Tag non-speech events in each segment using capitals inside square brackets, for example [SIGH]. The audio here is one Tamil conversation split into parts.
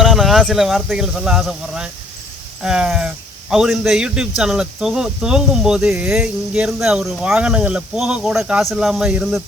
மெம்பராக நான் சில வார்த்தைகள் சொல்ல ஆசைப்பட்றேன். அவர் இந்த யூடியூப் சேனலை துவங்க துவங்கும் போது இங்கேருந்து அவர் வாகனங்களில் போக கூட காசு இல்லாமல் இருந்து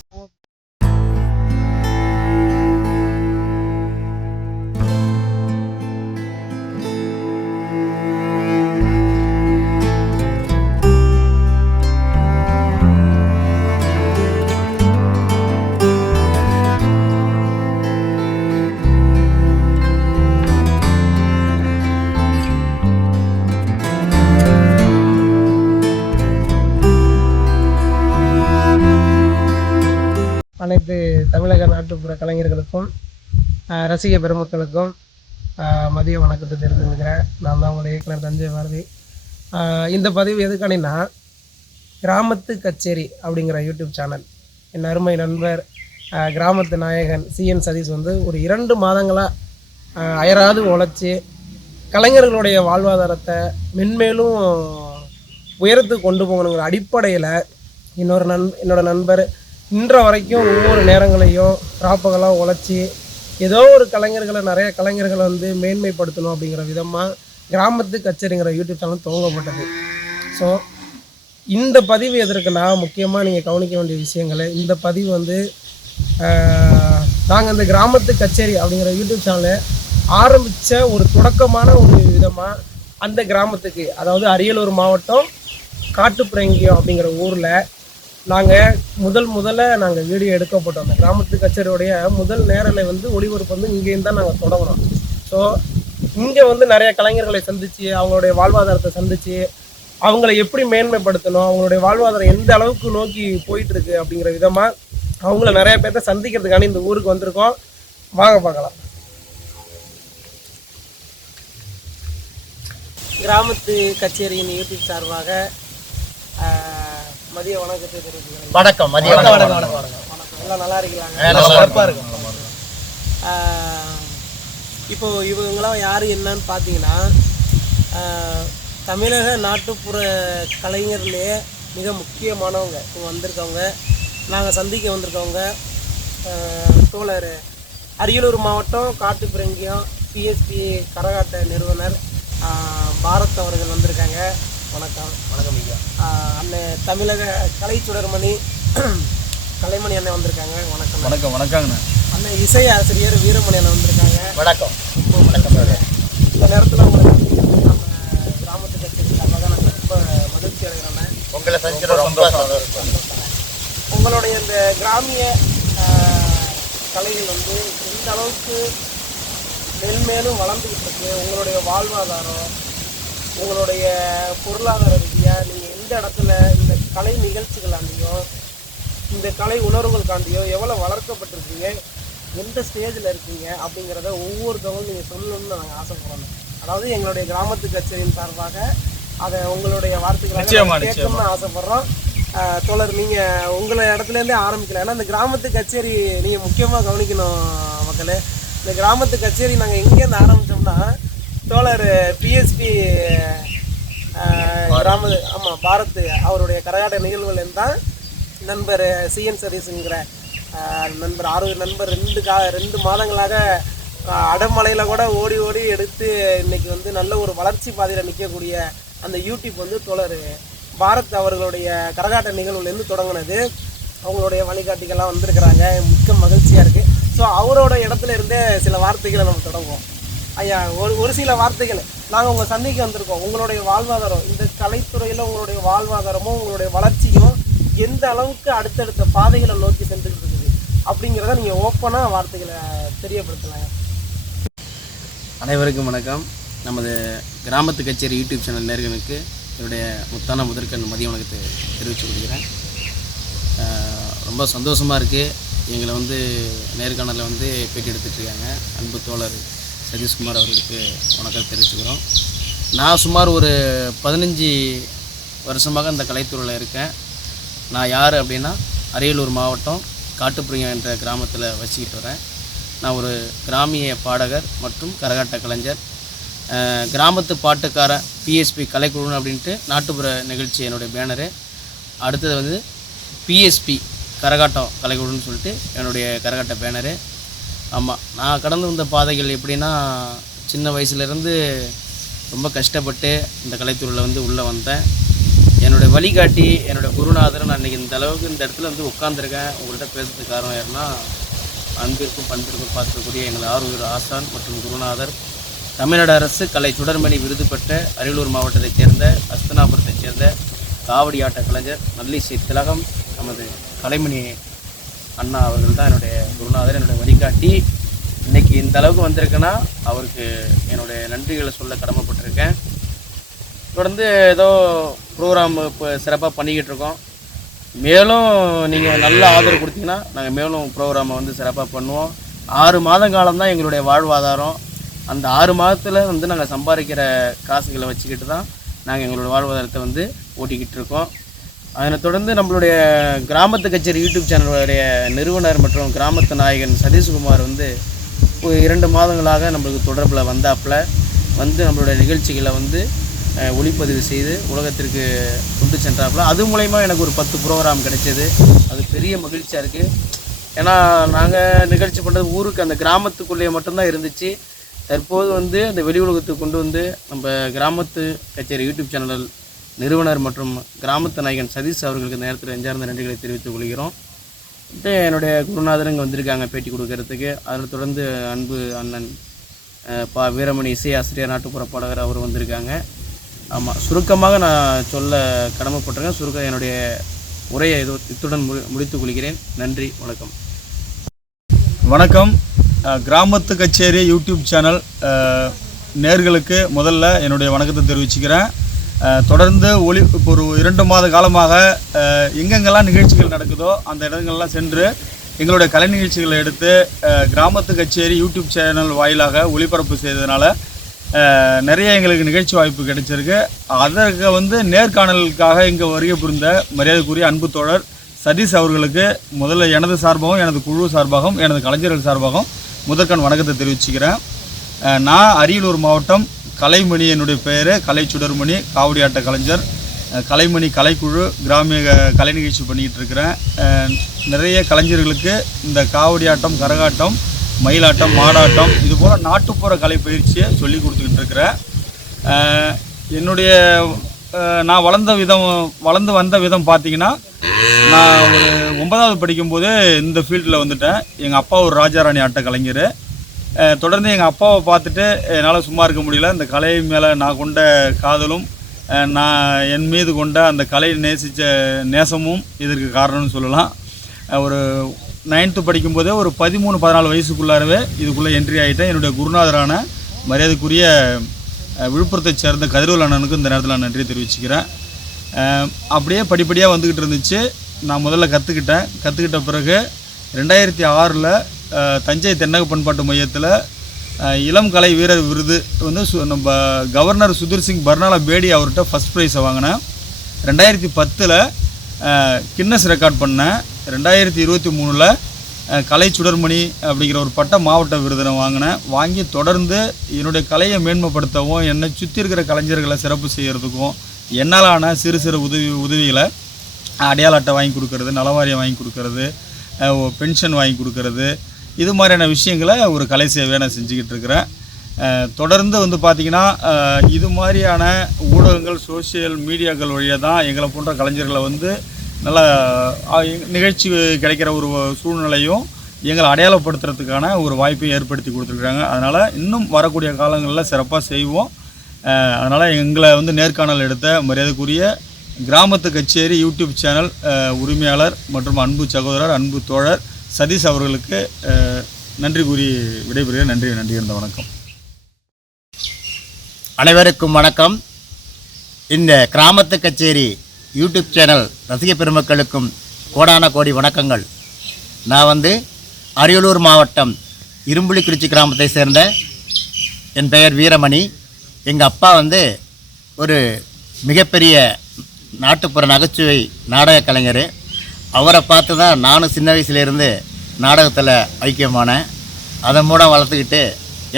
அனைத்து தமிழக நாட்டுப்புற கலைஞர்களுக்கும் ரசிக பெருமக்களுக்கும் மதிய வணக்கத்தை தெரிவித்துக்கிறேன் நான் தான் உங்களுடைய இயக்குனர் தஞ்சை பாரதி. இந்த பதிவு எதுக்கானின்னா கிராமத்து கச்சேரி அப்படிங்கிற யூடியூப் சேனல். என் அருமை நண்பர் கிராமத்து நாயகன் சிஎன் சதீஷ் வந்து ஒரு இரண்டு மாதங்களாக அயராது உழைச்சி கலைஞர்களுடைய வாழ்வாதாரத்தை மென்மேலும் உயரத்துக்கு கொண்டு போகணுங்கிற அடிப்படையில் இன்னொரு நண் என்னோடய நண்பர் இன்ற வரைக்கும் ஒவ்வொரு நேரங்களையும் ராப்பகலாக உழைச்சி ஏதோ ஒரு கலைஞர்களை நிறைய கலைஞர்களை வந்து மேன்மைப்படுத்தணும் அப்படிங்கிற விதமாக கிராமத்து கச்சேரிங்கிற யூடியூப் சேனல் துவங்கப்பட்டது. ஸோ இந்த பதிவு எதற்குன்னா முக்கியமாக நீங்கள் கவனிக்க வேண்டிய விஷயங்களை இந்த பதிவு வந்து நாங்கள் இந்த கிராமத்து கச்சேரி அப்படிங்கிற யூடியூப் சேனலை ஆரம்பித்த ஒரு தொடக்கமான ஒரு விதமாக அந்த கிராமத்துக்கு அதாவது அரியலூர் மாவட்டம் காட்டுப்பிரங்கியம் அப்படிங்கிற ஊரில் நாங்கள் முதல் முதல்ல நாங்கள் வீடியோ எடுக்கப்பட்டோம் அந்த கிராமத்து கச்சேரியோடைய முதல் நேரலை வந்து ஒளிபரப்பு வந்து இங்கேருந்து தான் நாங்கள் தொடங்கினோம் ஸோ இங்கே வந்து நிறைய கலைஞர்களை சந்தித்து அவங்களுடைய வாழ்வாதாரத்தை சந்தித்து அவங்கள எப்படி மேன்மைப்படுத்தணும் அவங்களுடைய வாழ்வாதாரம் எந்த அளவுக்கு நோக்கி போயிட்டுருக்கு அப்படிங்கிற விதமாக அவங்கள நிறைய பேர்த்த சந்திக்கிறதுக்கான இந்த ஊருக்கு வந்திருக்கோம். வாங்க பார்க்கலாம். கிராமத்து கச்சேரியின் யூடியூப் சார்பாக மதிய வணக்கத்தை தெரிவிக்கிறேன் வணக்கம் மதிய வணக்கம் வணக்கம். வணக்கம் எல்லாம் நல்லா இருக்கீங்களா நல்லா சிறப்பாக இருக்கும் இப்போ இவங்களாம் யார் என்னன்னு பார்த்தீங்கன்னா தமிழக நாட்டுப்புற கலைஞர்லேயே மிக முக்கியமானவங்க. இவங்க வந்திருக்கவங்க நாங்கள் சந்திக்க வந்திருக்கவங்க தோழர் அரியலூர் மாவட்டம் காட்டுப்பிரங்கியம் பிஎஸ்பி கரகாட்ட நிறுவனர் பாரத் அவர்கள் வந்திருக்காங்க. வணக்கம். வணக்கம் ஐயா. அண்ணன் தமிழக கலை சுடர்மணி கலைமணி அண்ணன் வந்திருக்காங்க. வணக்கம் வணக்கம் வணக்கங்கண்ணா. அண்ணன் இசை ஆசிரியர் வீரமணி அண்ணன் வந்திருக்காங்க. வணக்கம். வணக்கம் இந்த நேரத்தில் உங்களுக்கு நம்ம கிராமத்து கட்சி சார்பாக நாங்கள் ரொம்ப மகிழ்ச்சி அடைகிறோம் உங்களை சந்திக்கிற ரொம்ப சந்தோஷம். உங்களுடைய இந்த கிராமிய கலைகள் வந்து எந்த அளவுக்கு மென்மேலும் வளர்ந்துக்கிட்டு இருக்கு? உங்களுடைய வாழ்வாதாரம் உங்களுடைய பொருளாதார ரீதியாக நீங்கள் எந்த இடத்துல இந்த கலை நிகழ்ச்சிகளாண்டியும் இந்த கலை உணர்வுகளுக்காண்டியோ எவ்வளோ வளர்க்கப்பட்டிருக்கீங்க எந்த ஸ்டேஜில் இருக்கீங்க அப்படிங்கிறத ஒவ்வொருத்தவங்களும் நீங்கள் சொல்லணும்னு நாங்கள் ஆசைப்படுறோம் அதாவது எங்களுடைய கிராமத்து கச்சேரியின் சார்பாக அதை உங்களுடைய வார்த்தைகளாக கேட்கணும்னு ஆசைப்படுறோம் தோழர் நீங்கள் உங்களை இடத்துலேருந்தே ஆரம்பிக்கல. ஏன்னா இந்த கிராமத்து கச்சேரி நீங்கள் முக்கியமாக கவனிக்கணும் மக்களே. இந்த கிராமத்து கச்சேரி நாங்கள் எங்கேருந்து ஆரம்பித்தோம்னா தோழர் பிஎஸ்பி கிராம ஆமாம் பாரத். அவருடைய கரகாட்ட நிகழ்வுகள் தான் நண்பர் சிஎன் சதீஷுங்கிற நண்பர் ஆறு நண்பர் ரெண்டு கா ரெண்டு மாதங்களாக அடமலையில் கூட ஓடி ஓடி எடுத்து இன்னைக்கு வந்து நல்ல ஒரு வளர்ச்சி பாதையில் நிற்கக்கூடிய அந்த யூடியூப் வந்து தோழர் பாரத் அவர்களுடைய கரகாட்ட நிகழ்வுலேருந்து தொடங்கினது. அவங்களுடைய வழிகாட்டிகள்லாம் வந்திருக்கிறாங்க. மிக்க மகிழ்ச்சியாக இருக்குது ஸோ அவரோட இடத்துல இருந்தே சில வார்த்தைகளை நம்ம தொடங்குவோம். ஐயா ஒரு ஒரு சில வார்த்தைகள். நாங்கள் உங்கள் சந்திக்க வந்திருக்கோம். உங்களுடைய வாழ்வாதாரம் இந்த கலைத்துறையில் உங்களுடைய வாழ்வாதாரமும் உங்களுடைய வளர்ச்சியும் எந்த அளவுக்கு அடுத்தடுத்த பாதைகளை நோக்கி சென்றுக்கிட்டு இருக்குது? அப்படிங்கிறத நீங்கள் ஓப்பனாக வார்த்தைகளை தெரியப்படுத்தலாம். அனைவருக்கும் வணக்கம். நமது கிராமத்து கச்சேரி யூடியூப் சேனல் நேர்களுக்கு என்னுடைய முத்தான முதற்கண் மதிய வணக்கத்தை தெரிவித்துக் கொள்கிறேன். ரொம்ப சந்தோஷமாக இருக்குது எங்களை வந்து நேர்காணலில் வந்து பேட்டி எடுத்துட்டு இருக்காங்க. அன்பு தோழர் சதீஷ்குமார் அவர்களுக்கு வணக்கம் தெரிவிச்சுக்கிறோம். நான் சுமார் ஒரு பதினஞ்சு வருஷமாக இந்த கலைத்துறையில் இருக்கேன். நான் யார் அப்படின்னா அரியலூர் மாவட்டம் காட்டுப்புரியம் என்ற கிராமத்தில் வசிக்கிட்டு வரேன். நான் ஒரு கிராமிய பாடகர் மற்றும் கரகாட்ட கலைஞர். கிராமத்து பாட்டுக்காரன் பிஎஸ்பி கலைக்குழு அப்படின்ட்டு நாட்டுப்புற நிகழ்ச்சி என்னுடைய பேனரு. அடுத்தது வந்து பிஎஸ்பி கரகாட்டம் கலைக்குழுன்னு சொல்லிட்டு என்னுடைய கரகாட்ட பேனரு. ஆமாம் நான் கடந்து வந்த பாதைகள் எப்படின்னா சின்ன வயசுலேருந்து ரொம்ப கஷ்டப்பட்டு இந்த கலைத்துறையில் வந்து உள்ளே வந்தேன். என்னுடைய வழிகாட்டி என்னுடைய குருநாதர் நான் இன்றைக்கி இந்த அளவுக்கு இந்த இடத்துல வந்து உட்காந்துருக்கேன் உங்கள்கிட்ட பேசுறதுக்கு காரணம் யாருன்னா அன்பிற்கும் பண்பிற்கும் பார்க்கக்கூடிய எங்கள் ஆரூர் ஆசான் மற்றும் குருநாதர். தமிழ்நாடு அரசு கலை சுடர்மணி விருது பெற்ற அரியலூர் மாவட்டத்தைச் சேர்ந்த அஸ்தனாபுரத்தைச் சேர்ந்த காவடி ஆட்ட கலைஞர் நல்லிசை திலகம் நமது கலைமணி அண்ணா அவர்கள் தான் என்னுடைய குருநாதர் என்னுடைய வழிகாட்டி. இன்னைக்கு இந்த அளவுக்கு வந்திருக்கேன்னா அவருக்கு என்னுடைய நன்றிகளை சொல்ல கடமைப்பட்டிருக்கேன். தொடர்ந்து ஏதோ ப்ரோக்ராம் இப்போ சிறப்பாக பண்ணிக்கிட்டு இருக்கோம். மேலும் நீங்கள் நல்ல ஆதரவு கொடுத்தீங்கன்னா நாங்கள் மேலும் ப்ரோக்ராமை வந்து சிறப்பாக பண்ணுவோம். ஆறு மாத தான் எங்களுடைய வாழ்வாதாரம். அந்த ஆறு மாதத்தில் வந்து நாங்கள் சம்பாதிக்கிற காசுகளை வச்சுக்கிட்டு தான் நாங்கள் எங்களோட வாழ்வாதாரத்தை வந்து ஓட்டிக்கிட்டு இருக்கோம். அதனை தொடர்ந்து நம்மளுடைய கிராமத்து கச்சேரி யூடியூப் சேனலுடைய நிறுவனர் மற்றும் கிராமத்து நாயகன் சதீஷ்குமார் வந்து ஒரு இரண்டு மாதங்களாக நம்மளுக்கு தொடர்பில் வந்தாப்புல வந்து நம்மளுடைய நிகழ்ச்சிகளை வந்து ஒளிப்பதிவு செய்து உலகத்திற்கு கொண்டு சென்றாப்புல. அது மூலயமா எனக்கு ஒரு பத்து ப்ரோக்ராம் கிடைச்சது. அது பெரிய மகிழ்ச்சியாக இருக்குது ஏன்னா நாங்கள் நிகழ்ச்சி பண்ணுறது ஊருக்கு அந்த கிராமத்துக்குள்ளேயே மட்டும்தான் இருந்துச்சு. தற்போது வந்து அந்த வெளி உலகத்துக்கு கொண்டு வந்து நம்ம கிராமத்து கச்சேரி யூடியூப் சேனல் நிறுவனர் மற்றும் கிராமத்து நாயகன் சதீஷ் அவர்களுக்கு இந்த நேரத்தில் நெஞ்சார்ந்த நன்றிகளை தெரிவித்துக் கொள்கிறோம். இப்போ என்னுடைய குருநாதர் இங்கே வந்திருக்காங்க பேட்டி கொடுக்கறதுக்கு. அதில் தொடர்ந்து அன்பு அண்ணன் பா வீரமணி இசை ஆசிரியர் நாட்டுப்புற பாடகர் அவர் வந்திருக்காங்க. ஆமாம் சுருக்கமாக நான் சொல்ல கடமைப்பட்டிருக்கேன். சுருக்கம் என்னுடைய உரையை இது இத்துடன் முடி முடித்துக் கொள்கிறேன். நன்றி வணக்கம். வணக்கம். கிராமத்து கச்சேரி யூடியூப் சேனல் நேர்களுக்கு முதல்ல என்னுடைய வணக்கத்தை தெரிவிச்சுக்கிறேன். தொடர்ந்து ஒளி இப்போ ஒரு இரண்டு மாத காலமாக எங்கெங்கெல்லாம் நிகழ்ச்சிகள் நடக்குதோ அந்த இடங்கள்லாம் சென்று எங்களுடைய கலை நிகழ்ச்சிகளை எடுத்து கிராமத்து கச்சேரி யூடியூப் சேனல் வாயிலாக ஒளிபரப்பு செய்ததுனால நிறைய எங்களுக்கு நிகழ்ச்சி வாய்ப்பு கிடைச்சிருக்கு. அதற்கு வந்து நேர்காணலுக்காக இங்கே வருகை புரிந்த மரியாதைக்குரிய அன்பு தோழர் சதீஷ் அவர்களுக்கு முதல்ல எனது சார்பாகவும் எனது குழு சார்பாகவும் எனது கலைஞர்கள் சார்பாகவும் முதற்கண் வணக்கத்தை தெரிவிச்சுக்கிறேன். நான் அரியலூர் மாவட்டம் கலைமணி என்னுடைய பெயர் கலை சுடர்மணி காவடி ஆட்ட கலைஞர். கலைமணி கலைக்குழு கிராமிய கலை நிகழ்ச்சி பண்ணிக்கிட்டு இருக்கிறேன். நிறைய கலைஞர்களுக்கு இந்த காவடி ஆட்டம் கரகாட்டம் மயிலாட்டம் மாடாட்டம் இது போல் நாட்டுப்புற கலை பயிற்சியை சொல்லி கொடுத்துக்கிட்டு இருக்கிறேன். என்னுடைய நான் வளர்ந்த விதம் வளர்ந்து வந்த விதம் பார்த்தீங்கன்னா நான் ஒரு ஒன்பதாவது படிக்கும்போது இந்த ஃபீல்டில் வந்துட்டேன். எங்கள் அப்பா ஒரு ராஜாராணி ஆட்ட கலைஞர். தொடர்ந்து எங்கள் அப்பாவை பார்த்துட்டு என்னால் சும்மா இருக்க முடியல. இந்த கலை மேலே நான் கொண்ட காதலும் நான் என் மீது கொண்ட அந்த கலை நேசித்த நேசமும் இதற்கு காரணம்னு சொல்லலாம். ஒரு நைன்த்து படிக்கும்போதே ஒரு பதிமூணு பதினாலு வயசுக்குள்ளாரவே இதுக்குள்ளே என்ட்ரி ஆகிட்டேன் என்னுடைய குருநாதரான மரியாதைக்குரிய விழுப்புரத்தை விழுப்புரத்தைச் சேர்ந்த கதிரவல் அண்ணனுக்கு இந்த நேரத்தில் நான் நன்றி தெரிவிச்சுக்கிறேன். அப்படியே படிப்படியாக வந்துக்கிட்டு இருந்துச்சு. நான் முதல்ல கற்றுக்கிட்டேன் கற்றுக்கிட்ட பிறகு ரெண்டாயிரத்தி ஆறில் தஞ்சை தென்னக பண்பாட்டு மையத்தில் இளம் கலை வீரர் விருது வந்து சு நம்ம கவர்னர் சுதீர் சிங் பர்னாலா பேடி அவர்கிட்ட ஃபஸ்ட் ப்ரைஸை வாங்கினேன். ரெண்டாயிரத்தி பத்தில் கின்னஸ் ரெக்கார்ட் பண்ணேன். ரெண்டாயிரத்தி இருபத்தி மூணில் கலை சுடர்மணி அப்படிங்கிற ஒரு பட்ட மாவட்ட விருதினை நான் வாங்கினேன். வாங்கி தொடர்ந்து என்னுடைய கலையை மேன்மைப்படுத்தவும் என்னை சுற்றி இருக்கிற கலைஞர்களை சிறப்பு செய்கிறதுக்கும் என்னாலான சிறு சிறு உதவி உதவிகளை அடையாள அட்டை வாங்கி கொடுக்கறது நலவாரியம் வாங்கி கொடுக்கறது பென்ஷன் வாங்கி கொடுக்கறது இது மாதிரியான விஷயங்களை ஒரு கலை சேவையை நான் செஞ்சுக்கிட்டு இருக்கிறேன். தொடர்ந்து வந்து பார்த்திங்கன்னா இது மாதிரியான ஊடகங்கள் சோஷியல் மீடியாக்கள் வழியாக தான் எங்களை போன்ற கலைஞர்களை வந்து நல்ல நிகழ்ச்சி கிடைக்கிற ஒரு சூழ்நிலையும் எங்களை அடையாளப்படுத்துறதுக்கான ஒரு வாய்ப்பையும் ஏற்படுத்தி கொடுத்துருக்குறாங்க அதனால் இன்னும் வரக்கூடிய காலங்களில் சிறப்பாக செய்வோம். அதனால் எங்களை வந்து நேர்காணல் எடுத்த மரியாதைக்குரிய கிராமத்து கச்சேரி யூடியூப் சேனல் உரிமையாளர் மற்றும் அன்பு சகோதரர் அன்பு தோழர் சதீஷ் அவர்களுக்கு நன்றி கூறி விடைபெறுகிறேன். நன்றி நன்றி இருந்த வணக்கம். அனைவருக்கும் வணக்கம். இந்த கிராமத்து கச்சேரி யூடியூப் சேனல் ரசிக பெருமக்களுக்கும் கோடான கோடி வணக்கங்கள். நான் வந்து அரியலூர் மாவட்டம் இரும்புலிக்குறிச்சி கிராமத்தை சேர்ந்த என் பெயர் வீரமணி. எங்கள் அப்பா வந்து ஒரு மிகப்பெரிய நாட்டுப்புற நகைச்சுவை நாடக கலைஞர். அவரை பார்த்து தான் நானும் சின்ன வயசுலேருந்து நாடகத்தில் ஐக்கியமானேன். அதன் மூலம் வளர்த்துக்கிட்டு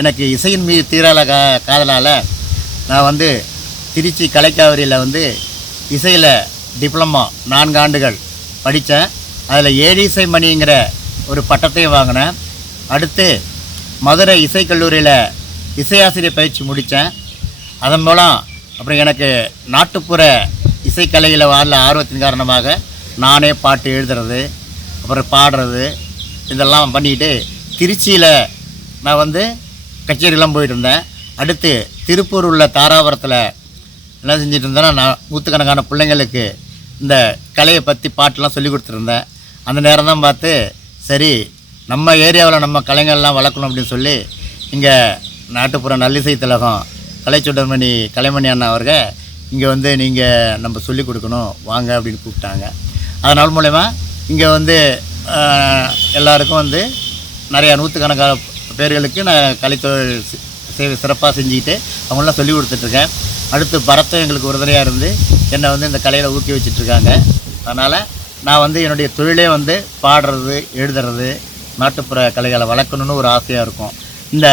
எனக்கு இசையின் மீது தீரால கா காதலால் நான் வந்து திருச்சி கலைக்காவிரியில் வந்து இசையில் டிப்ளமா நான்கு ஆண்டுகள் படித்தேன். அதில் ஏழிசை மணிங்கிற ஒரு பட்டத்தையும் வாங்கினேன். அடுத்து மதுரை இசைக்கல்லூரியில் இசையாசிரியர் பயிற்சி முடித்தேன். அதன் மூலம் அப்புறம் எனக்கு நாட்டுப்புற இசைக்கலையில் வாழ ஆர்வத்தின் காரணமாக நானே பாட்டு எழுதுறது அப்புறம் பாடுறது இதெல்லாம் பண்ணிக்கிட்டு திருச்சியில் நான் வந்து கச்சேரியெலாம் போயிட்டு இருந்தேன் அடுத்து திருப்பூர் உள்ள தாராபுரத்தில் என்ன செஞ்சுட்டு இருந்தேன்னா நான் நூற்றுக்கணக்கான பிள்ளைங்களுக்கு இந்த கலையை பற்றி பாட்டெலாம் சொல்லி கொடுத்துருந்தேன். அந்த நேரம் தான் பார்த்து சரி நம்ம ஏரியாவில் நம்ம கலைஞர்லாம் வளர்க்கணும் அப்படின்னு சொல்லி இங்கே நாட்டுப்புற நல்லிசை திலகம் கலைச்சுடர்மணி கலைமணி அண்ணா அவர்கள் இங்கே வந்து நீங்கள் நம்ம சொல்லிக் கொடுக்கணும் வாங்க அப்படின்னு கூப்பிட்டாங்க. அதனால் மூலயமா இங்கே வந்து எல்லாருக்கும் வந்து நிறையா நூற்றுக்கணக்கான பேர்களுக்கு நான் கலைத்தொழில் சி- சிறப்பாக செஞ்சுக்கிட்டு அவங்களாம் சொல்லி கொடுத்துட்ருக்கேன். அடுத்து பரத்தம் எங்களுக்கு உறுதுணையாக இருந்து என்னை வந்து இந்த கலையில் ஊக்கி ஊக்குவிச்சிட்ருக்காங்க அதனால் நான் வந்து என்னுடைய தொழிலே வந்து பாடுறது எழுதுறது நாட்டுப்புற கலைகளை வளர்க்கணுன்னு ஒரு ஆசையாக இருக்கும். இந்த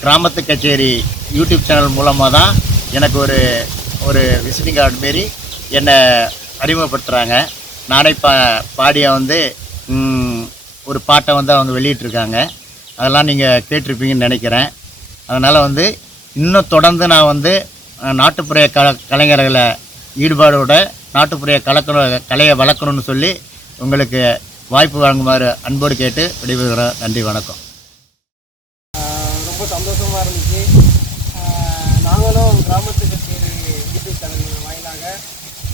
கிராமத்து கச்சேரி யூடியூப் சேனல் மூலமாக தான் எனக்கு ஒரு ஒரு விசிட்டிங் கார்டு மாரி என்னை அறிமுகப்படுத்துகிறாங்க நானே பா பாடிய வந்து ஒரு பாட்டை வந்து அவங்க வெளியிட்டிருக்காங்க. அதெல்லாம் நீங்கள் கேட்டிருப்பீங்கன்னு நினைக்கிறேன். அதனால் வந்து இன்னும் தொடர்ந்து நான் வந்து அஹ், நாட்டுப்புற கலைஞர்களை ஈடுபாடோட நாட்டுப்புற கலக்க கலையை வளர்க்கணும்னு சொல்லி உங்களுக்கு வாய்ப்பு வழங்குமாறு அன்போடு கேட்டு விடைபெறுகிறோம் நன்றி வணக்கம். ரொம்ப சந்தோஷமாக இருந்துச்சு. நாங்களும் கிராமத்துக்கு கச்சேரி யூடியூப் சேனல் வாயிலாக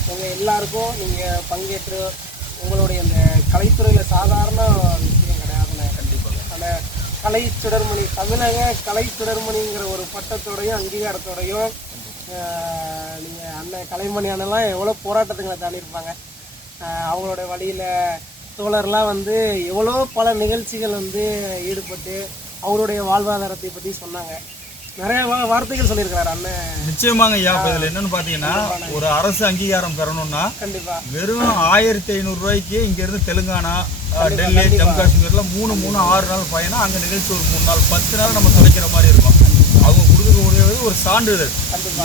உங்கள் எல்லாருக்கும் நீங்கள் பங்கேற்று உங்களுடைய இந்த கலைத்துறையில் சாதாரண விஷயம் கிடையாதுண்ணே கண்டிப்பாக ஆனால் கலை சுடர்மணி தமிழக கலை சுடர்மணிங்கிற ஒரு பட்டத்தோடையும் அங்கீகாரத்தோடையும் நீங்கள் அண்ணன் கலைமணி அண்ணன்லாம் எவ்வளோ போராட்டத்துங்களை தாண்டியிருப்பாங்க. அவங்களோட வழியில் தோழர்லாம் வந்து எவ்வளோ பல நிகழ்ச்சிகள் வந்து ஈடுபட்டு அவருடைய வாழ்வாதாரத்தை பற்றி சொன்னாங்க. நிறைய வார்த்தைகள் சொல்லியிருக்கிறாரு அண்ணன் நிச்சயமாங்க ஐயா இப்போ இதில் என்னன்னு பார்த்தீங்கன்னா ஒரு அரசு அங்கீகாரம் பெறணும்னா கண்டிப்பாக வெறும் ஆயிரத்தி ஐநூறுரூவாய்க்கு இங்கேருந்து தெலுங்கானா டெல்லி ஜம்மு காஷ்மீர்ல மூணு மூணு ஆறு நாள் பயணம் அங்கே நிகழ்ச்சி ஒரு மூணு நாள் பத்து நாள் நம்ம தொலைக்கிற மாதிரி இருக்கும். அவங்க கொடுக்கக்கூடியது ஒரு சான்றிதழ்.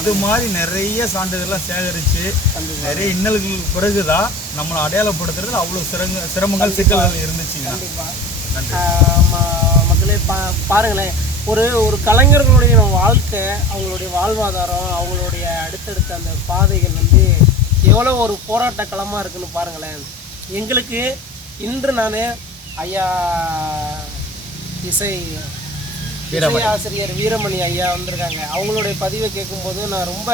இது மாதிரி நிறைய சான்றிதழ்லாம் சேகரித்து நிறைய இன்னல்களுக்கு பிறகுதான் நம்மளை அடையாளப்படுத்துறது அவ்வளோ சிரம சிரமங்கள் சிக்கல்கள் இருந்துச்சுங்க மக்களே பா பாருங்களேன். ஒரு ஒரு கலைஞர்களுடைய வாழ்க்கை அவங்களுடைய வாழ்வாதாரம் அவங்களுடைய அடுத்தடுத்த அந்த பாதைகள் வந்து எவ்வளோ ஒரு போராட்ட களமாக இருக்குன்னு பாருங்களேன். எங்களுக்கு இன்று நான் ஐயா இசை இசை ஆசிரியர் வீரமணி ஐயா வந்திருக்காங்க. அவங்களுடைய பதிவை கேட்கும்போது நான் ரொம்ப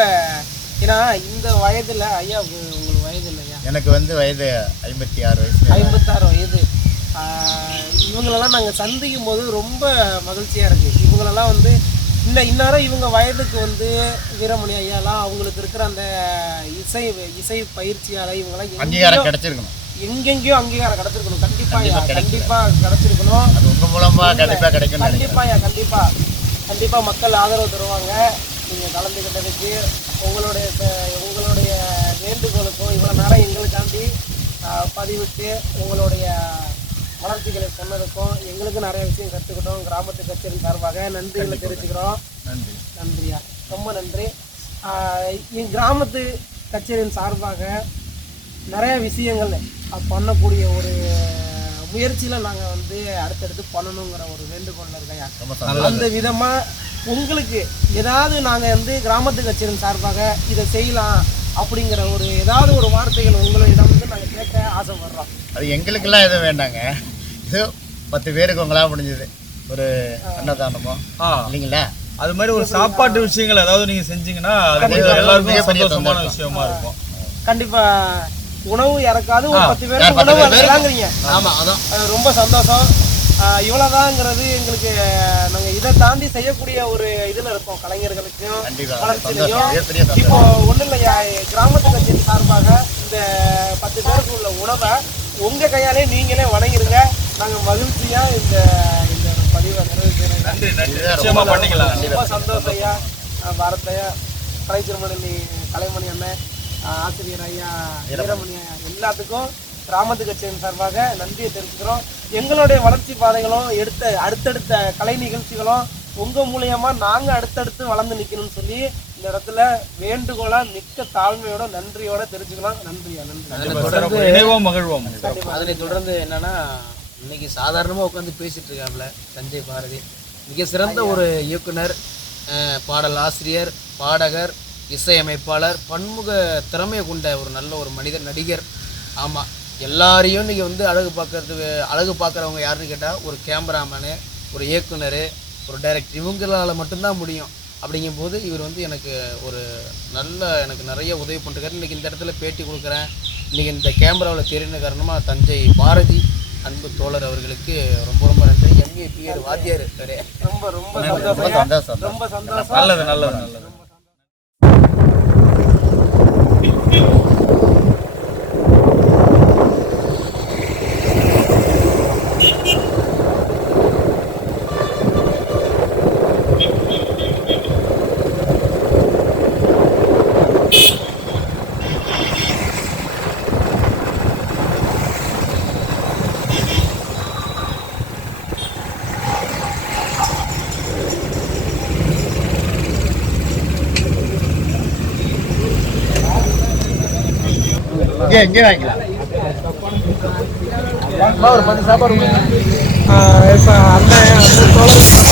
ஏன்னா இந்த வயதில் ஐயா உங்க- உங்களுக்கு வயது இல்லையா? எனக்கு வந்து வயது ஐம்பத்தி ஆறு வயசு ஐம்பத்தாறு வயது. இவங்களெல்லாம் நாங்கள் சந்திக்கும் போது ரொம்ப மகிழ்ச்சியாக இருக்குது இவங்களெல்லாம் வந்து இந்த இந்நேரம் இவங்க வயதுக்கு வந்து வீரமணி ஐயாலாம் அவங்களுக்கு இருக்கிற அந்த இசை இசை பயிற்சியால் இவங்கெல்லாம் அங்கீகாரம் கிடைச்சிருக்கணும். எங்கெங்கேயோ அங்கீகாரம் கிடைச்சிருக்கணும். கண்டிப்பாக கண்டிப்பாக கிடைச்சிருக்கணும். அது உங்கள் மூலமாக கண்டிப்பாக நினைக்கிறேன். கண்டிப்பாக கண்டிப்பாக கண்டிப்பாக மக்கள் ஆதரவு தருவாங்க. நீங்கள் கலந்துக்கிட்டதுக்கு உங்களுடைய உங்களுடைய வேண்டுகோளுக்கும் இவ்வளோ நேரம் எங்களுக்காண்டி பதிவிட்டு உங்களுடைய வளர்ச்சிகளை சொன்னதுக்கும் எங்களுக்கு நிறைய விஷயம் கற்றுக்கிட்டோம் கிராமத்து கச்சேரி சார்பாக. நன்றிகளை தெரிவிச்சுக்கிறோம். நன்றி நன்றியா ரொம்ப நன்றி. என் கிராமத்து கச்சேரியின் சார்பாக நிறைய விஷயங்கள் பண்ணக்கூடிய ஒரு முயற்சியில் நாங்கள் வந்து அடுத்தடுத்து பண்ணணுங்கிற ஒரு வேண்டுகோள் இருக்கையா அந்த விதமாக உங்களுக்கு ஏதாவது நாங்கள் வந்து கிராமத்து கச்சேரியின் சார்பாக இதை செய்யலாம் அப்படிங்கிற ஒரு ஏதாவது ஒரு வார்த்தைகள் உங்களிடம் வந்து நாங்கள் கேட்க ஆசைப்படுறோம். அது எங்களுக்கெல்லாம் எதுவும் வேண்டாங்க. இது பத்து பேருக்கு உங்களால் முடிஞ்சது. ஒரு அன்னதானமோ. இல்லைங்களா? அது மாதிரி ஒரு சாப்பாட்டு விஷயங்கள் ஏதாவது நீங்க செஞ்சீங்கன்னா அது எல்லாருக்கும் சந்தோஷமான சந்தோஷம். விஷயமா இருக்கும். கண்டிப்பாக உணவு இறக்காது ஒரு பத்து பேருக்கு உணவு பேருக்கு? இறக்குறாங்கிறீங்க ஆமாம் அதான். அது ரொம்ப சந்தோஷம். ஆஹ் இவ்வளவுதாங்கிறது எங்களுக்கு நாங்க இதை தாண்டி செய்யக்கூடிய ஒரு இதுல இருக்கோம் கலைஞர்களுக்கும் கண்டிப்பா. வளர்ச்சியிலையும். இப்போ ஒண்ணும் இல்லையா கிராமத்து கட்சியின் சார்பாக இந்த பத்து பேருக்கு உள்ள உணவை உங்க கையாலே நீங்களே வணங்கிருங்க. நாங்க மகிழ்ச்சியா இந்த இந்த பதிவை நிறைவேற்றுறோம் நன்றி நன்றி. இதுதான் நிச்சயமா பண்ணிக்கலாம். ரொம்ப சந்தோஷம் ஐயா. பாரத்தையா கலைச்சிறுமணி கலைமணி அண்ணன் ஆசிரியர் ஐயா வீரமணி ஐயா எல்லாத்துக்கும் கிராமத்து கட்சியின் சார்பாக நன்றியை தெரிவிச்சுக்கிறோம். எங்களுடைய வளர்ச்சி பாதைகளும் எடுத்த அடுத்தடுத்த கலை நிகழ்ச்சிகளும் உங்க மூலியமா நாங்க அடுத்தடுத்து வளர்ந்து நிக்கணும்னு சொல்லி இந்த இடத்துல வேண்டுகோளா மிக்க தாழ்மையோட நன்றியோட தெரிஞ்சுக்கலாம். நன்றியா நன்றி. இணைவோம் மகிழ்வோம். அதனை தொடர்ந்து என்னன்னா இன்னைக்கு சாதாரணமாக உட்காந்து பேசிட்டு இருக்காப்புல சஞ்சய் பாரதி. மிக சிறந்த ஒரு இயக்குனர் பாடல் ஆசிரியர் பாடகர் இசையமைப்பாளர் பன்முக திறமையை கொண்ட ஒரு நல்ல ஒரு மனிதர் நடிகர். ஆமாம் எல்லாரையும் நீங்கள் வந்து அழகு பார்க்கறதுக்கு அழகு பார்க்குறவங்க யாருன்னு கேட்டால் ஒரு கேமராமேனு ஒரு இயக்குனர் ஒரு டைரக்டர். இவங்களால் மட்டும்தான் முடியும். அப்படிங்கும்போது இவர் வந்து எனக்கு ஒரு நல்ல எனக்கு நிறைய உதவி பண்ணிருக்காரு. இன்றைக்கி இந்த இடத்துல பேட்டி கொடுக்குறேன். இன்றைக்கி இந்த கேமராவில் தெரிந்த காரணமாக தஞ்சை பாரதி அன்பு தோழர் அவர்களுக்கு ரொம்ப ரொம்ப நன்றி. எம்ஏ பிஆர் வாத்தியார் இருக்காரு. ரொம்ப ரொம்ப ரொம்ப சந்தோஷம். ரொம்ப சந்தோஷம். நல்லது நல்லது நல்லது. இங்கே இங்கே வாங்கிக்கலாம். ஒரு பத்து சாப்பாடு இப்போ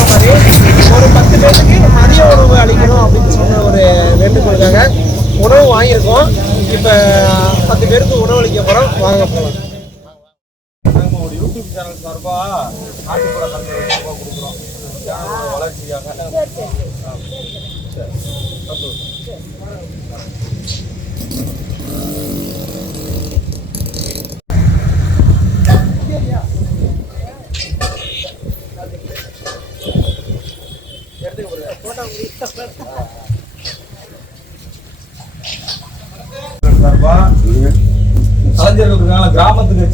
மாதிரி ஒரு பத்து பேருக்கு மதிய உணவு அளிக்கணும் அப்படின்னு சொன்ன ஒரு வேண்டுகோளுக்காக உணவு வாங்கியிருக்கோம். இப்போ பத்து பேருக்கு உணவு அளிக்க போகிறோம் வாங்க போகலாம் நம்ம ஒரு யூடியூப் சேனல் சார்பாக நாட்டுப்புற சார்பாக கொடுக்குறோம் சேனலோட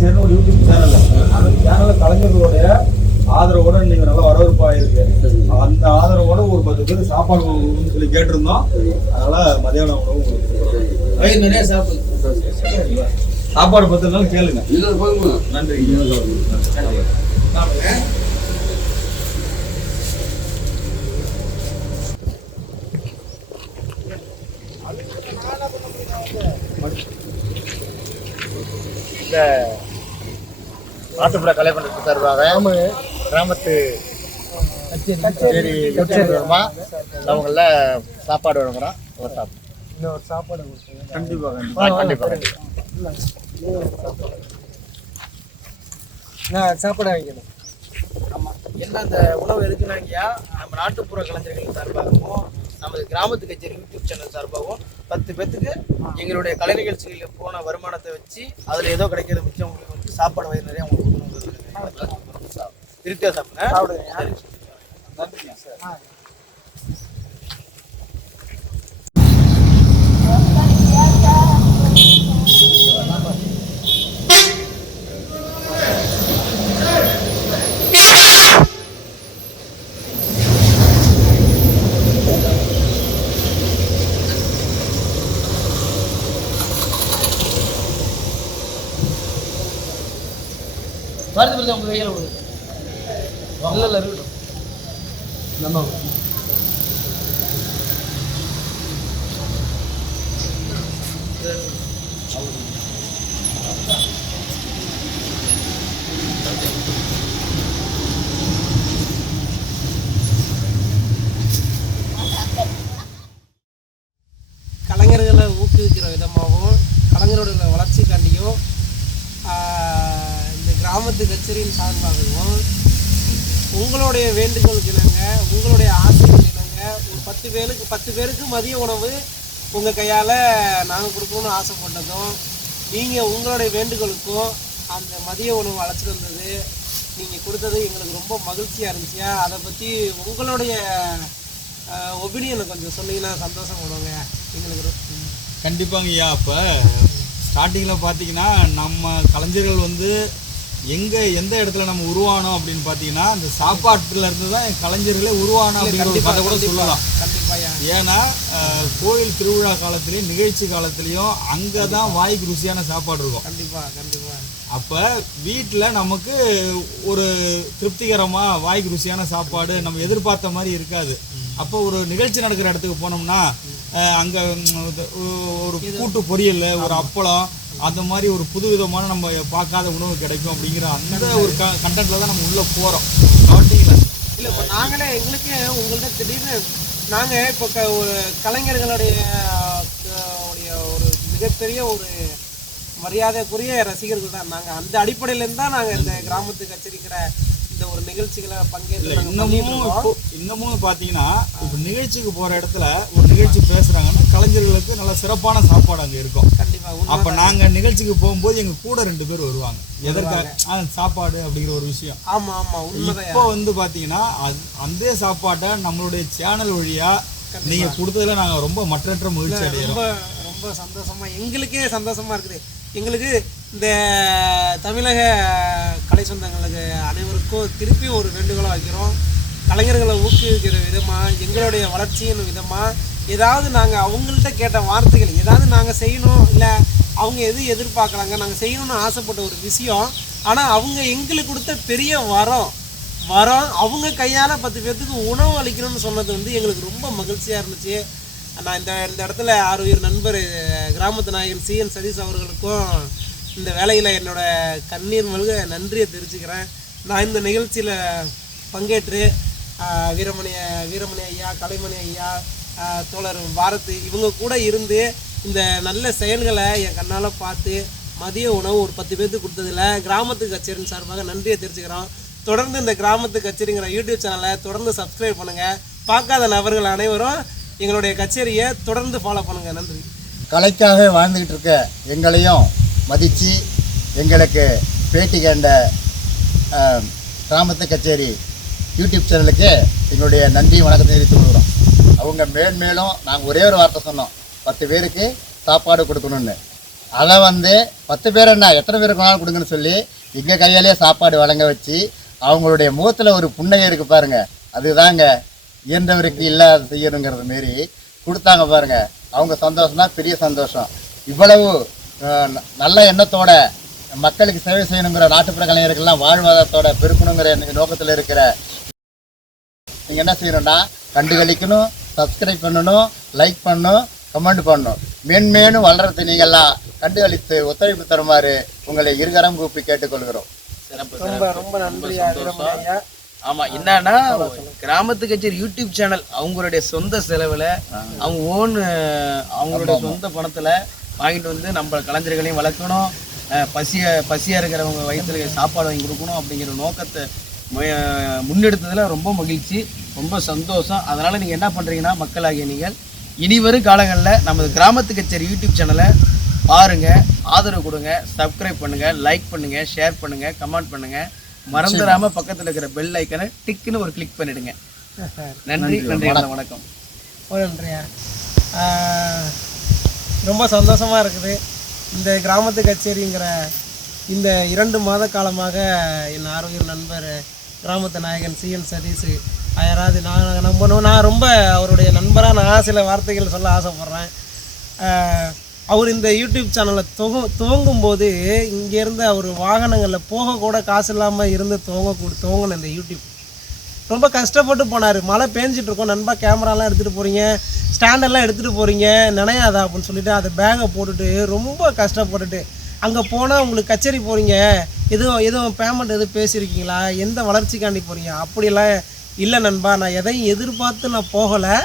சேர்ந்து ஒரு யூடியூப் சேனல் அந்த சேனல்ல கலைஞர்களுடைய ஆதரவோட நீங்க நல்லா வரவேற்பா இருக்கு. அந்த ஆதரவோட ஒரு பத்து பேர் சாப்பாடு சொல்லி கேட்டிருந்தோம். அதனால மதியான உணவு. வயிறு நிறைய சாப்பிடுது சாப்பாடு பத்து நாள் கேளுங்க. நன்றி. இந்த நாட்டுப்புற கலைமன்றத்து சார்பாக கிராமத்து கச்சேரி. மூலமா அவங்கள சாப்பாடு வழங்குறோம். ஒரு சாப்பாடு இன்னொரு சாப்பாடு கொடுத்துருங்க. கண்டிப்பா கண்டிப்பா. ஆ, கண்டிப்பா கண்டிப்பா நான் சாப்பாடு வாங்கிக்கணும். ஆமாம் என்ன அந்த உணவு எதுக்குனாங்கய்யா நம்ம நாட்டுப்புற கலைஞர்கள் சார்பாகவும் நமது கிராமத்து கச்சேரி யூடியூப் சேனல் சார்பாகவும் பத்து பேத்துக்கு எங்களுடைய கலை நிகழ்ச்சிகளில் போன வருமானத்தை வச்சு அதில் ஏதோ கிடைக்கிற மிச்சம் உங்களுக்கு வந்து சாப்பாடு வயிறு நிறைய உங்களுக்கு திருப்தியாக சாப்பிடுங்க. நன்றிங்க. வருது வருது உங்கள் வெயில் விடுது இல்லை இல்லை இருக்கட்டும் நம்ம கலைஞர்களை ஊக்குவிக்கிற விதமாகவும் கலைஞரோட வளர்ச்சிக்காண்டியும் ஆஹ், இந்த கிராமத்து கச்சேரியின் சார்பாகவும் உங்களுடைய வேண்டுகோளுக்கு இணங்க உங்களுடைய ஆசைகள் இணங்க ஒரு பத்து பேருக்கு பத்து பேருக்கு மதிய உணவு உங்கள் கையால் நாங்கள் கொடுக்கணும்னு ஆசைப்பட்டதும் நீங்கள் உங்களுடைய வேண்டுகோளுக்கும் அந்த மதிய உணவு அழைச்சிட்டு வந்தது நீங்கள் கொடுத்தது எங்களுக்கு ரொம்ப மகிழ்ச்சியாக இருந்துச்சு. அதை பற்றி உங்களுடைய ஒப்பீனியனை கொஞ்சம் சொன்னீங்கன்னா சந்தோஷப்படுவாங்க எங்களுக்கு கண்டிப்பாங்க ஐயா அப்போ ஸ்டார்டிங்கில் பார்த்தீங்கன்னா நம்ம கலைஞர்கள் வந்து எங்கே எந்த இடத்துல நம்ம உருவானோம் அப்படின்னு பார்த்தீங்கன்னா அந்த சாப்பாட்டுல இருந்து தான் கலைஞர்களே உருவானோம் அப்படிங்கிற ஒரு கதை கூட சொல்லலாம். ஏன்னா கோயில் திருவிழா காலத்துலேயும் நிகழ்ச்சி காலத்துலேயும் அங்கே தான் வாய்க்கு ருசியான சாப்பாடு இருக்கும். கண்டிப்பா கண்டிப்பா. அப்போ வீட்டில் நமக்கு ஒரு திருப்திகரமாக வாய்க்கு ருசியான சாப்பாடு நம்ம எதிர்பார்த்த மாதிரி இருக்காது. அப்போ ஒரு நிகழ்ச்சி நடக்கிற இடத்துக்கு போனோம்னா அங்கே ஒரு கூட்டு பொரியல் ஒரு அப்பளம் அந்த மாதிரி ஒரு புதுவிதமான நம்ம பார்க்காத உணவு கிடைக்கும் அப்படிங்கிற அந்த ஒரு க கண்டென்ட்ல தான் நம்ம உள்ளே போகிறோம் ஸ்டார்டிங்கில் இல்லை இப்போ நாங்களே எங்களுக்கே உங்கள்கிட்ட திடீர்னு நாங்கள் இப்போ க ஒரு கலைஞர்களுடைய உடைய ஒரு மிகப்பெரிய ஒரு மரியாதைக்குரிய ரசிகர்கள் தான். நாங்கள் அந்த அடிப்படையிலேருந்து தான் நாங்கள் இந்த கிராமத்து கச்சேரிக்கிற இந்த ஒரு நிகழ்ச்சிகளை பங்கேற்று இன்னமும் இப்போ இன்னமும் பார்த்தீங்கன்னா இப்போ நிகழ்ச்சிக்கு போகிற இடத்துல ஒரு நிகழ்ச்சி பேசுகிறாங்கன்னா கலைஞர்களுக்கு நல்ல சிறப்பான சாப்பாடு அங்கே இருக்கும். கண்டிப்பாக அப்போ நாங்கள் நிகழ்ச்சிக்கு போகும்போது எங்கள் கூட ரெண்டு பேர் வருவாங்க. எதற்காக? சாப்பாடு அப்படிங்கிற ஒரு விஷயம். ஆமாம் ஆமாம் இப்போ வந்து பார்த்தீங்கன்னா அது அந்த சாப்பாட்டை நம்மளுடைய சேனல் வழியாக நீங்கள் கொடுத்ததுல நாங்கள் ரொம்ப மற்றற்ற மகிழ்ச்சி அடைகிறோம். ரொம்ப ரொம்ப சந்தோஷமா எங்களுக்கே சந்தோஷமா இருக்குது. எங்களுக்கு இந்த தமிழக கலை சொந்தங்களுக்கு அனைவருக்கும் திருப்பி ஒரு வேண்டுகோளை வைக்கிறோம். கலைஞர்களை ஊக்குவிக்கிற விதமாக எங்களுடைய வளர்ச்சியின் விதமாக ஏதாவது நாங்கள் அவங்கள்ட்ட கேட்ட வார்த்தைகள் ஏதாவது நாங்கள் செய்யணும் இல்லை அவங்க எது எதிர்பார்க்குறாங்க நாங்கள் செய்யணும்னு ஆசைப்பட்ட ஒரு விஷயம் ஆனால் அவங்க எங்களுக்கு கொடுத்த பெரிய வரம் வரம் அவங்க கையால் பத்து பேர்த்துக்கு உணவு அளிக்கணும்னு சொன்னது வந்து எங்களுக்கு ரொம்ப மகிழ்ச்சியாக இருந்துச்சு. நான் இந்த இந்த இடத்துல ஆறுயிர் நண்பர் கிராமத்து நாயகன் சிஎன் சதீஷ் அவர்களுக்கும் இந்த வேலையில் என்னோடய கண்ணீர் மல்க நன்றியை தெரிவிச்சுக்கிறேன் நான் இந்த நிகழ்ச்சியில் பங்கேற்று ஆஹ், வீரமணி வீரமணி ஐயா கலைமணி ஐயா தோழர் பாரத் இவங்க கூட இருந்து இந்த நல்ல செயல்களை என் கண்ணால் பார்த்து மதிய உணவு ஒரு பத்து பேர்த்துக்கு கொடுத்ததில் கிராமத்து கச்சேரின் சார்பாக நன்றியை தெரிஞ்சுக்கிறோம். தொடர்ந்து இந்த கிராமத்து கச்சேரிங்கிற யூடியூப் சேனலை தொடர்ந்து சப்ஸ்கிரைப் பண்ணுங்கள் பார்க்காத நபர்கள் அனைவரும் எங்களுடைய கச்சேரியை தொடர்ந்து ஃபாலோ பண்ணுங்கள் நன்றி. கலைக்காக வாழ்ந்துக்கிட்டு இருக்க எங்களையும் மதித்து எங்களுக்கு பேட்டி கண்ட கிராமத்து கச்சேரி யூடியூப் சேனலுக்கு எங்களுடைய நன்றி வணக்கத்தை தெரிவித்துக் கொள்கிறோம். அவங்க மேன்மேலும் நாங்கள் ஒரே ஒரு வார்த்தை சொன்னோம். பத்து பேருக்கு சாப்பாடு கொடுக்கணும்னு. அதை வந்து பத்து பேர் என்ன எத்தனை பேருக்கு வேணாலும் கொடுங்கன்னு சொல்லி எங்கள் கையாலே சாப்பாடு வழங்க வச்சு அவங்களுடைய முகத்தில் ஒரு புன்னகை இருக்குது பாருங்கள் அதுதாங்க இயன்றவருக்கு இல்லாத செய்யணுங்கிறது மாரி கொடுத்தாங்க பாருங்க. அவங்க சந்தோஷம் தான் பெரிய சந்தோஷம். இவ்வளவு நல்ல எண்ணத்தோட மக்களுக்கு சேவை செய்யணுங்கிற நாட்டுப்புற கலைஞர்கள்லாம் வாழ்வாதாரத்தோட பெருக்கணுங்கிற நோக்கத்தில் இருக்கிற நீங்கள் என்ன செய்யணும்னா கண்டுகளிக்கணும் சப்ஸ்கிரைப் பண்ணணும் லைக் பண்ணணும் கமெண்ட் பண்ணணும். மேன்மேலும் வளர்றது நீங்கள்லாம் கண்டுகளித்து ஒத்துழைப்பு தருமாறு உங்களை இருகரம் கூப்பி கேட்டுக்கொள்கிறோம். ரொம்ப ரொம்ப நன்றியா வீரமணி ஐயா. ஆமா என்னன்னா கிராமத்து கச்சேரி யூடியூப் சேனல் அவங்களுடைய சொந்த செலவுல அவங்க ஓன் அவங்களுடைய சொந்த பணத்துல வாங்கிட்டு வந்து நம்ம கலைஞர்களையும் வளர்க்கணும். பசிய பசியா இருக்கிறவங்க வயிற்றுல சாப்பாடு வாங்கி கொடுக்கணும் அப்படிங்கிற நோக்கத்தை முன்னெடுத்ததுல ரொம்ப மகிழ்ச்சி ரொம்ப சந்தோஷம். அதனால நீங்க என்ன பண்றீங்கன்னா மக்களாகிய நீங்கள் இனி வரும் காலங்களில் நமது கிராமத்து கச்சேரி யூடியூப் சேனலை பாருங்க ஆதரவு கொடுங்க சப்ஸ்கிரைப் பண்ணுங்க லைக் பண்ணுங்க ஷேர் பண்ணுங்க கமெண்ட் பண்ணுங்க. மறந்துடாம பக்கத்துல இருக்கிற பெல் ஐக்கனை டிக்குன்னு ஒரு கிளிக் பண்ணிடுங்க. [LAUGHS] நன்றி நன்றி வணக்கம். நன்றியா? ரொம்ப சந்தோஷமாக இருக்குது. இந்த கிராமத்து கச்சேரிங்கிற இந்த இரண்டு மாத காலமாக என் ஆரோக்கிய நண்பர் கிராமத்து நாயகன் சிஎன் சதீஷ். யாராவது நான் நம்பணும் நான் ரொம்ப அவருடைய நண்பராக நான் சில வார்த்தைகள் சொல்ல ஆசைப்பட்றேன். அவர் இந்த யூடியூப் சேனலை துவ துவங்கும் போது இங்கேருந்து அவர் வாகனங்களில் போகக்கூட காசு இல்லாமல் இருந்து துவங்க துவங்கணும் இந்த யூடியூப். ரொம்ப கஷ்டப்பட்டு போனார். மழை பேஞ்சிட்டு இருக்கோம். நண்பா கேமராலாம் எடுத்துகிட்டு போகிறீங்க ஸ்டாண்டெல்லாம் எடுத்துகிட்டு போகிறீங்க நினையாதா அப்படின்னு சொல்லிட்டு அதை பேகை போட்டுட்டு ரொம்ப கஷ்டப்பட்டுட்டு. அங்கே போனால் உங்களுக்கு கச்சேரி போகிறீங்க எதுவும் எதுவும் பேமெண்ட் எதுவும் பேசியிருக்கீங்களா? எந்த வளர்ச்சிக்காண்டி போகிறீங்க அப்படிலாம் இல்லை நண்பா. நான் எதையும் எதிர்பார்த்து நான் போகலை.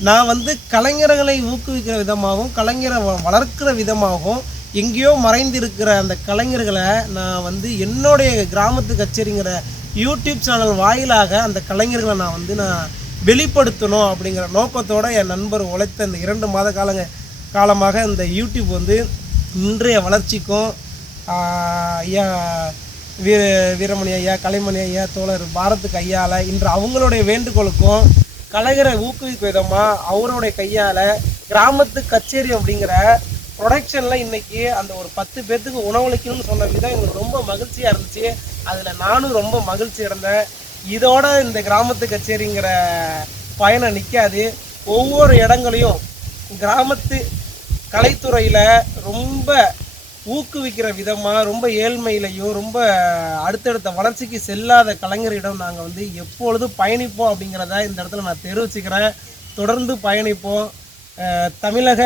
நான் வந்து கலைஞர்களை ஊக்குவிக்கிற விதமாகவும் கலைஞரை வ- வளர்க்கிற விதமாகவும் எங்கேயோ மறைந்திருக்கிற அந்த கலைஞர்களை நான் வந்து என்னுடைய கிராமத்து கச்சேரிங்கிற யூடியூப் சேனல் வாயிலாக அந்த கலைஞர்களை நான் வந்து நான் வெளிப்படுத்தணும் அப்படிங்கிற நோக்கத்தோடு என் நண்பர் உழைத்த இந்த இரண்டு மாத காலங்க காலமாக இந்த யூடியூப் வந்து இன்றைய வளர்ச்சிக்கும் ஐயா வீர வீரமணி ஐயா கலைமணி ஐயா தோழர் பாரத்துக்கு ஐயால இன்று அவங்களுடைய வேண்டுகோளுக்கும் கலைஞரை ஊக்குவிக்கும் விதமாக அவருடைய கையால் கிராமத்து கச்சேரி அப்படிங்கிற ப்ரொடக்ஷனில் இன்றைக்கி அந்த ஒரு பத்து பேர்த்துக்கு உணவளிக்கணும்னு சொன்ன விதம் எங்களுக்கு ரொம்ப மகிழ்ச்சியாக இருந்துச்சு. அதில் நானும் ரொம்ப மகிழ்ச்சி அடைந்தேன். இதோட இந்த கிராமத்து கச்சேரிங்கிற பயணம் நிற்காது ஒவ்வொரு இடங்களையும் கிராமத்து கலைத்துறையில் ரொம்ப ஊக்குவிக்கிற விதமாக ரொம்ப ஏழ்மையிலையும் ரொம்ப அடுத்தடுத்த வளர்ச்சிக்கு செல்லாத கலைஞரிடம் நாங்கள் வந்து எப்பொழுதும் பயணிப்போம் அப்படிங்கிறத இந்த இடத்துல நான் தெரிவிச்சுக்கிறேன். தொடர்ந்து பயணிப்போம். தமிழக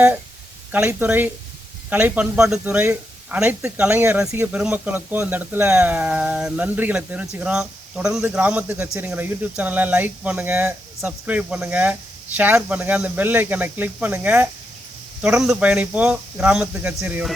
கலைத்துறை கலை பண்பாட்டுத்துறை அனைத்து கலைஞர் ரசிக பெருமக்களுக்கும் இந்த இடத்துல நன்றிகளை தெரிவிச்சுக்கிறோம். தொடர்ந்து கிராமத்து கச்சேரிங்கிற யூடியூப் சேனலை லைக் பண்ணுங்கள் சப்ஸ்கிரைப் பண்ணுங்கள் ஷேர் பண்ணுங்கள் அந்த பெல் ஐக்கனை கிளிக் பண்ணுங்கள் தொடர்ந்து பயணிப்போம் கிராமத்து கச்சேரியோட.